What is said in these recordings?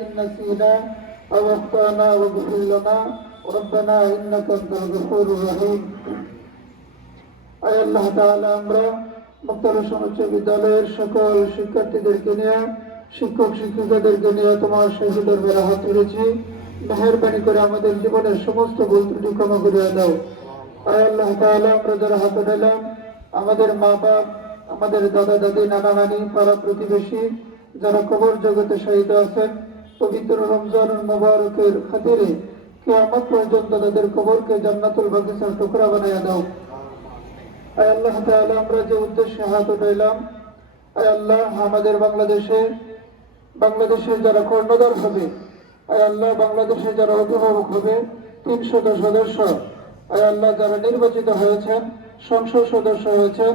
إن نسينا أو أخطأنا واغفر لنا ربنا إنك أنت الغفور الرحيم আল্লাহ তাআলা আমরা মুক্তার সমুচ্চ বিদ্যালয়ের সকল শিক্ষার্থীদেরকে নিয়ে শিক্ষক শিক্ষিকাদেরকে নিয়ে তোমার শাহী দরবারে হাত তুলেছি। মেহেরবানি করে আমাদের জীবনের সমস্ত ভুল ত্রুটি ক্ষমা করে দাও। আল্লাহ তাআলা আমরা যারা হাত উঠালাম আমাদের মা বাপ, আমাদের দাদা দাদি, নানা নানি, পাড়া প্রতিবেশী যারা কবর জগতে শহীদ আছেন, পবিত্র রমজানুল মুবারকের খাতিরে কিয়ামত পর্যন্ত তাদের কবরকে জান্নাতুল বাগিচার টুকরা বানাইয়া দাও। আল্লাহ তাআলা আমরা যে উদ্দেশ্যে হাত উঠাইলাম, আল্লাহ আমাদের বাংলাদেশে যারা কর্ণধার হবে, আল্লাহ বাংলাদেশে যারা অভিভাবক হবে, 300 সদস্য, আল্লাহ যারা নির্বাচিত হয়েছেন, সংসদ সদস্য হয়েছেন,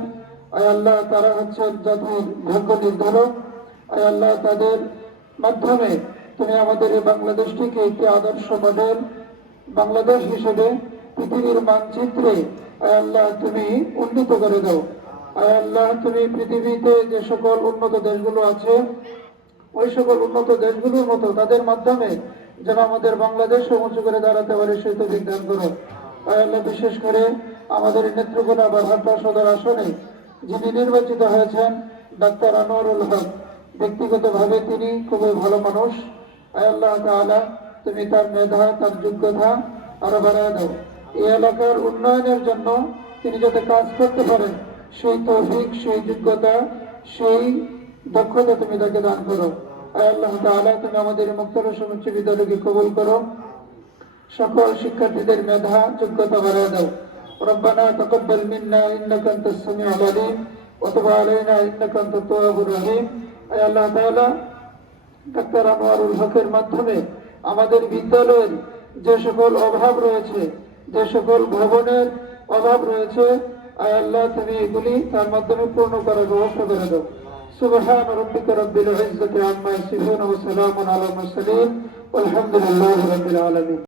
আল্লাহ তারা হচ্ছেন জাতির ভাগ্য নির্ধারক। আল্লাহ তাদের মাধ্যমে তুমি আমাদের এই বাংলাদেশটিকে একটি আদর্শ মডেল বাংলাদেশ হিসেবে পৃথিবীর মানচিত্রে আল্লাহ তুমি উন্নীত করে দাও। আল্লাহ তুমি পৃথিবীতে যে সকল উন্নত দেশগুলো আছে ওই সকল উন্নত দেশগুলোর মতো তাদের মাধ্যমে যেন আমাদের বাংলাদেশ উঁচু করে দাঁড়াতে পারে সেই তৌফিক দান করো। আল্লাহ বিশেষ করে আমাদের নেত্রকোনা বারহাট্টা সদর আসনে যিনি নির্বাচিত হয়েছেন ডাক্তার আনোয়ারুল হক, ব্যক্তিগতভাবে তিনি খুবই ভালো মানুষ। আল্লাহ তাআলা তুমি তার মেধা, তার যোগ্যতা আরো বাড়ায় দাও। এই এলাকার উন্নয়নের জন্য তিনি যাতে কাজ করতে পারেন সেই তৌফিক, সেই যোগ্যতা, সেই দক্ষতা তুমি তাকে দান করো। আল্লাহ তাআলা তুমি আমাদের মুক্তার সমুচ্চ বিদ্যালয়কে কবুল করো, সকল শিক্ষার্থীদের মেধা যোগ্যতা বাড়ায় দাও। ربنا تقبل منا انك انت السميع العليم وتب علينا انك انت التواب الرحيم। আল্লাহ তাআলা ডাক্তার আনোয়ারুল হকের মাধ্যমে আমাদের বিদ্যালয়ের যে সকল অভাব রয়েছে, যে সকল ভবনের অভাব রয়েছে, আল্লাহ তুমি এগুলি তার মাধ্যমে পূর্ণ করার ব্যবস্থা করে দাও। সুবহান রাব্বিকা রাব্বিল ইজ্জাতি আম্মা ইয়াসিফুন ওয়া সালামুন আলাল মুরসালিন ওয়ালহামদুলিল্লাহি রাব্বিল আলামিন।